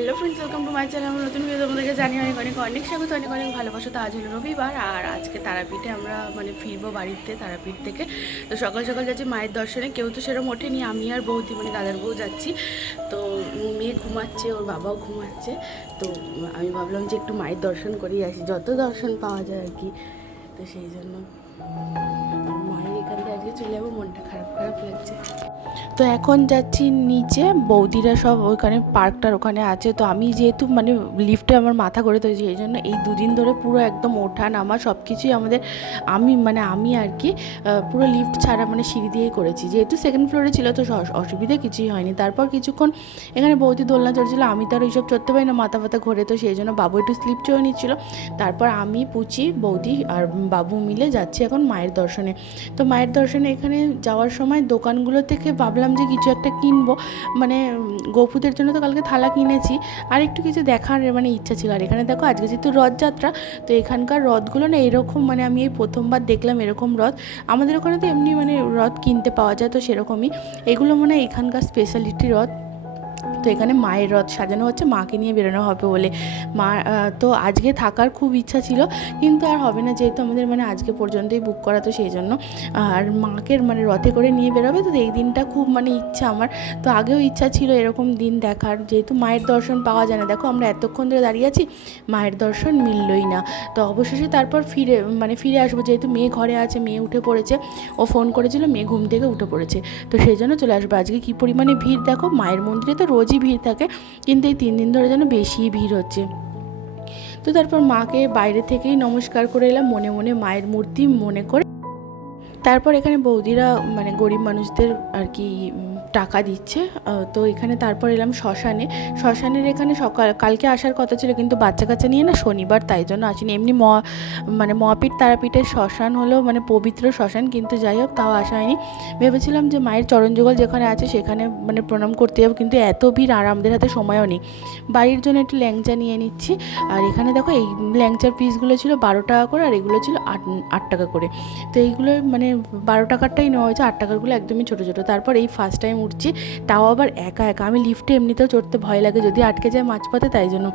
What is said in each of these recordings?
Hello friends, welcome to my channel. আমরা নতুন video তোমাদেরকে জানি অনেক অনেক অনেক স্বাগত, অনেক অনেক ভালোবাসা। তো আজ হলো রবিবার আর আজকে তারাপীঠে আমরা ফিরবো বাড়িতে তারাপীঠ থেকে। তো সকাল সকাল যাচ্ছি মায়ের দর্শনে। কেউ তো সেরকম ওঠেনি, আমি আর বৌদি দাদার বউ যাচ্ছি। তো মেয়ে ঘুমাচ্ছে, ওর বাবাও ঘুমাচ্ছে। তো আমি ভাবলাম যে একটু মায়ের দর্শন করেই আসি, যত দর্শন পাওয়া যায় আর কি। তো সেই জন্য মায়ের এখান থেকে আজকে চলে যাবো, মনটা খারাপ খারাপ লাগছে। তো এখন যাচ্ছি নিচে, বৌদিরা সব ওইখানে পার্কটার ওখানে আছে। তো আমি যেহেতু লিফটে আমার মাথা ঘুরে, তো সেই জন্য এই দুদিন ধরে পুরো একদম ওঠা নামা সব কিছুই আমাদের আমি আর কি পুরো লিফট ছাড়া সিঁড়ি দিয়েই করেছি। যেহেতু সেকেন্ড ফ্লোরে ছিল তো অসুবিধা কিছুই হয়নি। তারপর কিছুক্ষণ এখানে বৌদি দোলনা চড়ছিল, আমি তো আর ওইসব চড়তে পারি না, মাথা ফাতা ঘোরে। তো সেই জন্য বাবু একটু স্লিপ চড়ে নিচ্ছিল। তারপর আমি, পুচি, বৌদি আর বাবু মিলে যাচ্ছি এখন মায়ের দর্শনে। তো মায়ের দর্শনে এখানে যাওয়ার সময় দোকানগুলো থেকে ভাবলাম যে কিছু একটা কিনবো, গোপুদের জন্য তো কালকে থালা কিনেছি, আর একটু কিছু দেখার ইচ্ছা ছিল। আর এখানে দেখো আজকে যেহেতু রথযাত্রা, তো এখানকার রথগুলো না এরকম, আমি এই প্রথমবার দেখলাম এরকম রথ। আমাদের ওখানে তো এমনি রথ কিনতে পাওয়া যায়, তো সেরকমই এগুলো এখানকার স্পেশালিটি রথ। তো এখানে মায়ের রথ সাজানো হচ্ছে, মাকে নিয়ে বেরোনো হবে বলে। মা তো আজকে থাকার খুব ইচ্ছা ছিল, কিন্তু আর হবে না, যেহেতু আমাদের আজকে পর্যন্তই বুক করা, তো সেই জন্য। আর মাকে রথে করে নিয়ে বেরোবে, তো এই দিনটা খুব ইচ্ছা আমার। তো আগেও ইচ্ছা ছিল এরকম দিন দেখার, যেহেতু মায়ের দর্শন পাওয়া যায় না। দেখো আমরা এতক্ষণ ধরে দাঁড়িয়ে আছি, মায়ের দর্শন মিললই না। তো অবশেষে তারপর ফিরে আসবো, যেহেতু মেয়ে ঘরে আছে, মেয়ে উঠে পড়েছে। ও ফোন করেছিল, মেয়ে ঘুম থেকে উঠে পড়েছে, তো সেই জন্য চলে আসবো। আজকে কী পরিমাণে ভিড় দেখো, মায়ের মন্দিরে তো রোজই ভিড় থাকে, কিন্তু এই 3 দিন ধরে যেন বেশি ভিড় হচ্ছে। তো তারপর মাকে বাইরে থেকেই নমস্কার করে এলাম, মনে মনে মায়ের মূর্তি মনে করে। তারপর এখানে বৌদিরা গরিব মানুষদের আর কি টাকা দিচ্ছে। তো এখানে তারপর এলাম শ্মশানের এখানে কালকে আসার কথা ছিল, কিন্তু বাচ্চা কাচ্চা নিয়ে না শনিবার, তাই জন্য আসিনি। এমনি মহাপীঠ তারাপীঠের শ্মশান হলো পবিত্র শ্মশান, কিন্তু যাই হোক তাও আসা হয়নি। ভেবেছিলাম যে মায়ের চরণযুগল যেখানে আছে সেখানে প্রণাম করতে যাবো, কিন্তু এত ভিড় আর আমাদের হাতে সময়ও নেই। বাড়ির জন্য একটু ল্যাংচা নিয়ে নিচ্ছি। আর এখানে দেখো এই ল্যাংচার পিসগুলো ছিল 12 টাকা করে, আর এগুলো ছিল 8 টাকা করে। তো এইগুলো 12 টাকারটাই নেওয়া হয়েছে, 8 টাকারগুলো একদমই ছোটো ছোটো। তারপর এই ফার্স্ট টাইম উঠছি, তাও আবার একা একা। আমি লিফটে এমনিতেও চড়তে ভয় লাগে, যদি আটকে যায় মাঝপথে, তাই জন্য।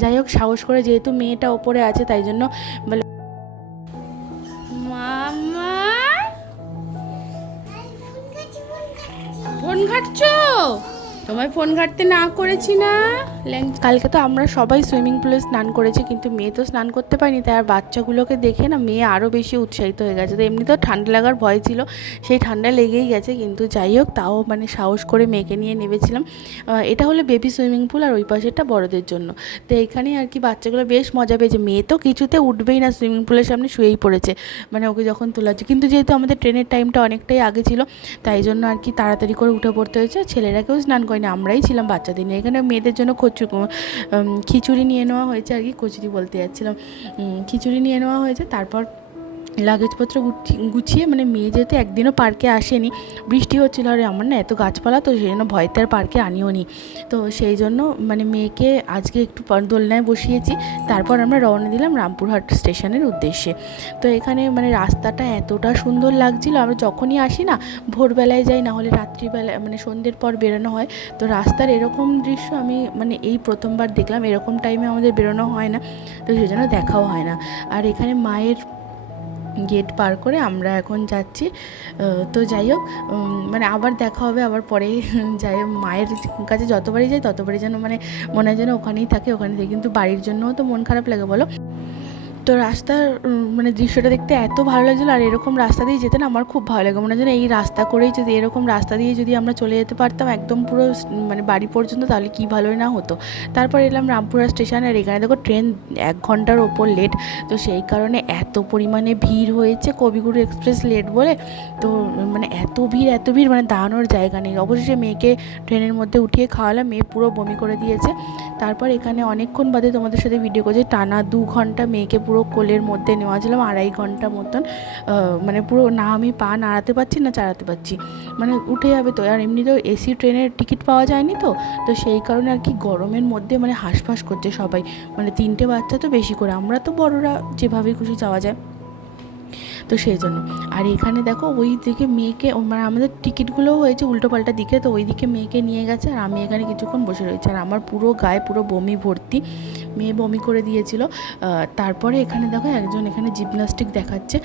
যাই হোক সাহস করে, যেহেতু মেয়েটা ওপরে আছে, তাই জন্য বলে মামা ফোন ঘাটছো, তোমায় ফোন ঘাটতে না করেছি না। কালকে তো আমরা সবাই সুইমিং পুলে স্নান করেছি, কিন্তু মেয়ে তো স্নান করতে পারিনি। তাই আর বাচ্চাগুলোকে দেখে না মেয়ে আরও বেশি উৎসাহিত হয়ে গেছে। তো এমনিতেও ঠান্ডা লাগার ভয় ছিল, সেই ঠান্ডা লেগেই গেছে, কিন্তু যাই হোক তাও সাহস করে মেয়েকে নিয়ে নেমেছিলাম। এটা হলো বেবি সুইমিং পুল, আর ওই পাশেরটা বড়দের জন্য। তো এখানে আর কি বাচ্চাগুলো বেশ মজা পেয়েছে। মেয়ে তো কিছুতে উঠবেই না, সুইমিং পুলের সামনে শুয়েই পড়েছে, ওকে যখন তোলা হচ্ছে। কিন্তু যেহেতু আমাদের ট্রেনের টাইমটা অনেকটাই আগে ছিল, তাই জন্য আর কি তাড়াতাড়ি করে উঠে পড়তে হয়েছে। ছেলেরা কেউ স্নান করেনি, আমরাই ছিলাম বাচ্চাদের নিয়ে। এখানে মেয়েদের জন্য খিচুড়ি নিয়ে নেওয়া হয়েছে আর কি, কচুরি বলতে যাচ্ছিলাম, খিচুড়ি নিয়ে নেওয়া হয়েছে। তারপর লাগেজপত্র গুছিয়ে, মেয়ে যেহেতু একদিনও পার্কে আসেনি, বৃষ্টি হচ্ছিলো, আর আমার না এত গাছপালা, তো সেই জন্য ভয়তে আর পার্কে আনিও নি। তো সেই জন্য মেয়েকে আজকে একটু দোলনায় বসিয়েছি। তারপর আমরা রওনা দিলাম রামপুরহাট স্টেশনের উদ্দেশ্যে। তো এখানে রাস্তাটা এতটা সুন্দর লাগছিল, আমরা যখনই আসি না, ভোরবেলায় যাই, না হলে রাত্রিবেলায় সন্ধ্যের পর বেরোনো হয়। তো রাস্তার এরকম দৃশ্য আমি এই প্রথমবার দেখলাম। এরকম টাইমে আমাদের বেরোনো হয় না, তো সেই জন্য দেখাও হয় না। আর এখানে মায়ের গেট পার করে আমরা এখন যাচ্ছি। তো যাই হোক আবার দেখা হবে, আবার পরে যাই। মায়ের কাছে যতবারই যাই ততবারই যেন মনে হয় যেন ওখানেই থাকে, কিন্তু বাড়ির জন্যও তো মন খারাপ লাগে বলো। তো রাস্তার দৃশ্যটা দেখতে এত ভালো লাগছিলো, আর এরকম রাস্তা দিয়ে যেতে না আমার খুব ভালো লাগে। মনে হয় যেন এই রাস্তা করেই যদি, এরকম রাস্তা দিয়ে যদি আমরা চলে যেতে পারতাম একদম পুরো বাড়ি পর্যন্ত, তাহলে কী ভালোই না হতো। তারপর এলাম রামপুরহাট স্টেশনে, আর এখানে দেখো ট্রেন 1 ঘন্টার ওপর লেট। তো সেই কারণে এত পরিমাণে ভিড় হয়েছে, কবিগুরু এক্সপ্রেস লেট বলে। তো এত ভিড় দাঁড়ানোর জায়গা নেই। অবশেষে মেয়েকে ট্রেনের মধ্যে উঠিয়ে খাওয়ালাম, মেয়ে পুরো বমি করে দিয়েছে। তারপর এখানে অনেকক্ষণ বাদে তোমাদের সাথে ভিডিও করছি, টানা 2 ঘন্টা মেয়েকে পুরো কোলের মধ্যে নেওয়া ছিলাম, 2.5 ঘন্টা মতন। পুরো না আমি পা নাড়াতে পারছি না চালাতে পারছি, উঠে যাবে তো। আর এমনিতেও এসি ট্রেনের টিকিট পাওয়া যায়নি, তো সেই কারণে আর কি গরমের মধ্যে হাঁসফাঁস করছে সবাই। 3টে বাচ্চা তো বেশি করে, আমরা তো বড়রা যেভাবে খুশি যাওয়া যায়। তো সেই জন্য। আর এখানে দেখো ওই দিকে মেয়েকে মানে আমাদের টিকিটগুলোও হয়েছে উল্টো পাল্টা দিকে, তো ওই দিকে মেয়েকে নিয়ে গেছে আর আমি এখানে কিছুক্ষণ বসে রয়েছি। আর আমার পুরো গায়ে পুরো বমি ভর্তি, মেয়ে বমি করে দিয়েছিল। তারপরে এখানে দেখো একজন এখানে জিমন্যাস্টিক দেখাচ্ছে,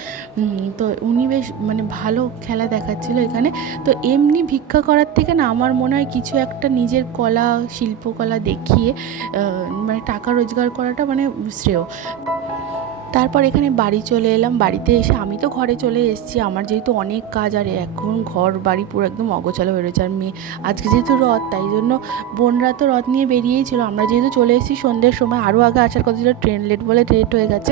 তো উনি বেশ মানে ভালো খেলা দেখাচ্ছিল এখানে। তো এমনি ভিক্ষা করার থেকে না আমার মনে হয় কিছু একটা নিজের কলা শিল্পকলা দেখিয়ে মানে টাকা রোজগার করাটা মানে শ্রেয়। তারপর এখানে বাড়ি চলে এলাম। বাড়িতে এসে আমি তো ঘরে চলে এসেছি, আমার যেহেতু অনেক কাজ, আর এখন ঘর বাড়ি পুরো একদম অগোছালো হয়ে রয়েছে। আর মেয়ে আজকে যেহেতু রথ, তাই জন্য বোনরা তো রথ নিয়ে বেরিয়েছিল, আমরা যেহেতু চলে এসেছি সন্ধ্যের সময়, আরও আগে আসার কথা ছিল, ট্রেন লেট বলে লেট হয়ে গেছে।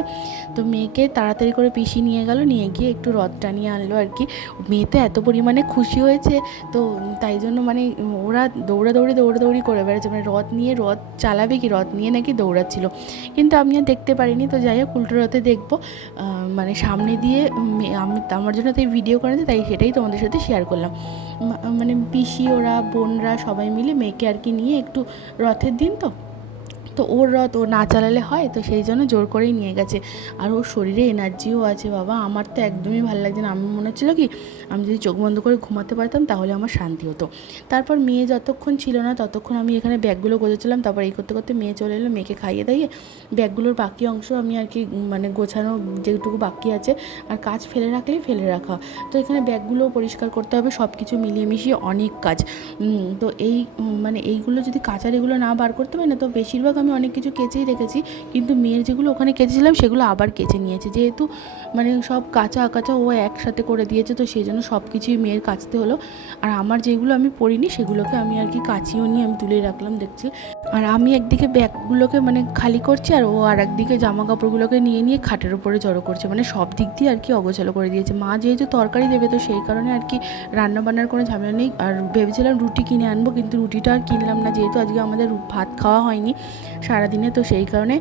তো মেয়েকে তাড়াতাড়ি করে পিসি নিয়ে গেল, নিয়ে গিয়ে একটু রথ টানিয়ে আনলো আর কি। মেয়ে তো এত পরিমাণে খুশি হয়েছে, তো তাই জন্য মানে ওরা দৌড়াদৌড়ি করে বেড়াচ্ছে, মানে রথ নিয়ে, রথ চালাবে কি, রথ নিয়ে নাকি দৌড়াচ্ছিল। কিন্তু আমি আর দেখতে পারিনি, তো যাই হোক উল্টো রথে দেখবো, মানে সামনে দিয়ে আমি আমার জন্য তাই ভিডিও করেছে, তাই সেটাই তোমাদের সাথে শেয়ার করলাম। মানে পিসি ওরা বোনরা সবাই মিলে মেয়েকে আর কি নিয়ে একটু, রথের দিন তো ওর রথ ও না চালালে হয়, তো সেই জন্য জোর করেই নিয়ে গেছে। আর ওর শরীরে এনার্জিও আছে বাবা, আমার তো একদমই ভালো লাগছে না। আমি মনে হচ্ছিলো কি আমি যদি চোখ বন্ধ করে ঘুমাতে পারতাম তাহলে আমার শান্তি হতো। তারপর মেয়ে যতক্ষণ ছিল না ততক্ষণ আমি এখানে ব্যাগগুলো গোছাচ্ছিলাম। তারপর এই করতে করতে মেয়ে চলে এলো, মেয়েকে খাইয়ে দাইয়ে ব্যাগগুলোর বাকি অংশ আমি আর কি মানে গোছানো যেটুকু বাকি আছে, আর কাজ ফেলে রাখলেই ফেলে রাখা। তো এখানে ব্যাগগুলোও পরিষ্কার করতে হবে, সব কিছু মিলিয়ে মিশিয়ে অনেক কাজ। তো এই মানে এইগুলো যদি কাচার এগুলো না বার করতে পারি না, তো বেশিরভাগ আমি অনেক কিছু কেচেই রেখেছি, কিন্তু মেয়ের যেগুলো ওখানে কেচেছিলাম সেগুলো আবার কেচে নিয়েছে, যেহেতু মানে সব কাঁচা ও একসাথে করে দিয়েছে, তো সেই জন্য সব কিছুই মেয়ের কাচতে হলো। আর আমার যেগুলো আমি পরিনি সেগুলোকে আমি আর কি কাচিও নিয়ে আমি তুলে রাখলাম দেখছি। আর আমি একদিকে ব্যাগগুলোকে মানে খালি করছি, আর ও আর একদিকে জামা কাপড়গুলোকে নিয়ে খাটের উপরে জড়ো করছে, মানে সব দিক দিয়ে আর কি অগোছালো করে দিয়েছে। মা যেহেতু তরকারি দেবে, তো সেই কারণে আর কি রান্নাবান্নার কোনো ঝামেলা নেই। আর ভেবেছিলাম রুটি কিনে আনবো, কিন্তু রুটিটা আর কিনলাম না, যেহেতু আজকে আমাদের ভাত খাওয়া হয়নি সারাদিনে, তো সেই কারণে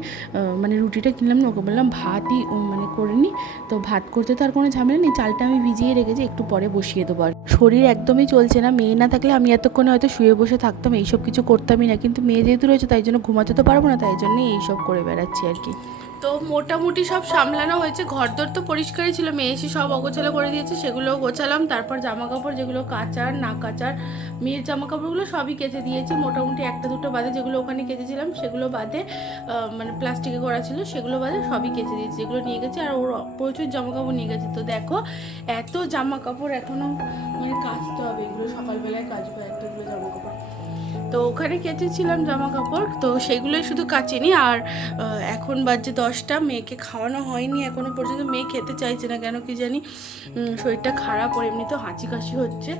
মানে রুটিটা কিনলাম না, ওকে বললাম ভাতই মানে করে নিই। তো ভাত করতে তো আর কোনো ঝামেলা নেই, চালটা আমি ভিজিয়ে রেখেছি, একটু পরে বসিয়ে দেবো। আর শরীর একদমই চলছে না, মেয়ে না থাকলে আমি এতক্ষণে হয়তো শুয়ে বসে থাকতাম, এইসব কিছু করতামই না, কিন্তু মেয়ে যেহেতু রয়েছে তাই জন্য ঘুমাতে তো পারবো না, তাই জন্যই এইসব করে বেড়াচ্ছি আর কি। তো মোটামুটি সব সামলানো হয়েছে, ঘরদোর তো পরিষ্কারই ছিল, মেয়ে এসে সব অগোছালো করে দিয়েছে, সেগুলোও গোছালাম। তারপর জামা কাপড় যেগুলো কাচার না কাচার, মেয়ের জামা কাপড়গুলো সবই কেচে দিয়েছি, মোটামুটি একটা দুটো বাদে, যেগুলো ওখানে কেচেছিলাম সেগুলো বাদে, মানে প্লাস্টিকে করা ছিল সেগুলো বাদে সবই কেচে দিয়েছি, যেগুলো নিয়ে গেছি। আর ওর প্রচুর জামা কাপড় নিয়ে গেছে, তো দেখো এত জামা কাপড় এখনও মানে কাচতে হবে, এগুলো সকালবেলায় কাচবো এতগুলো জামা কাপড়। তো ওখানে কেচেছিলাম জামা কাপড়, তো সেগুলোই শুধু কাচিনি। আর এখন বাজে 10টা, মেয়েকে খাওয়ানো হয়নি এখনও পর্যন্ত, মেয়ে খেতে চাইছে না কেন কি জানি, শরীরটা খারাপ, আর এমনি তো হাঁচি কাশি হচ্ছে।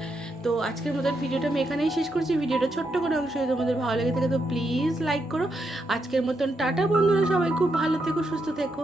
তো আজকের মতো ভিডিওটা আমি এখানেই শেষ করছি। ভিডিওটা ছোট্ট করে অংশ যদি তোমাদের ভালো লেগে থাকে তো প্লিজ লাইক করো। আজকের মতন টাটা বন্ধুরা, সবাই খুব ভালো থেকো, সুস্থ থেকো।